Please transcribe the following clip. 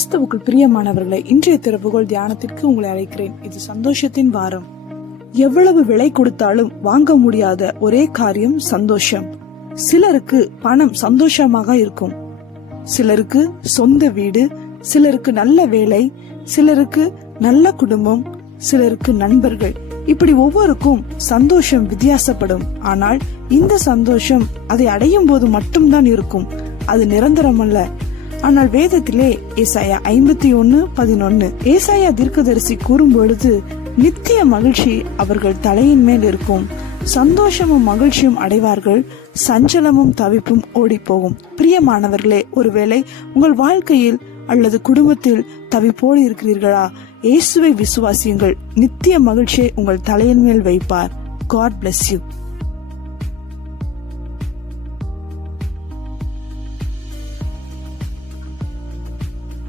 கிறிஸ்துவுக்குள் பிரியமானவர்களை, இன்றைய திறவுகோல் தியானத்திற்கு உங்களை அழைக்கிறேன். இது சந்தோஷத்தின் வாரம். எவ்வளவு விலை கொடுத்தாலும் வாங்க முடியாத ஒரே காரியம் சந்தோஷம். சிலருக்கு பணம் சந்தோஷமாக இருக்கும், சிலருக்கு சொந்த வீடு, சிலருக்கு நல்ல வேலை, சிலருக்கு நல்ல குடும்பம், சிலருக்கு நண்பர்கள். இப்படி ஒவ்வொருக்கும் சந்தோஷம் வித்தியாசப்படும். ஆனால் இந்த சந்தோஷம் அதை அடையும் போது மட்டும்தான் இருக்கும், அது நிரந்தரம் அல்ல. ஆனால் வேதத்திலே ஏசாயா 51:11 ஏசாயா தீர்க்கதரிசி கூறும் பொழுது, நித்திய மகிழ்ச்சி அவர்கள் தலையின் மேல் இருக்கும், சந்தோஷமும் மகிழ்ச்சியும் அடைவார்கள், சஞ்சலமும் தவிப்பும் ஓடி போகும். பிரியமானவர்களே, ஒருவேளை உங்கள் வாழ்க்கையில் அல்லது குடும்பத்தில் தவிப்போடு இருக்கிறீர்களா? இயேசுவை விசுவாசியுங்கள், நித்திய மகிழ்ச்சியை உங்கள் தலையின் மேல் வைப்பார். God bless you.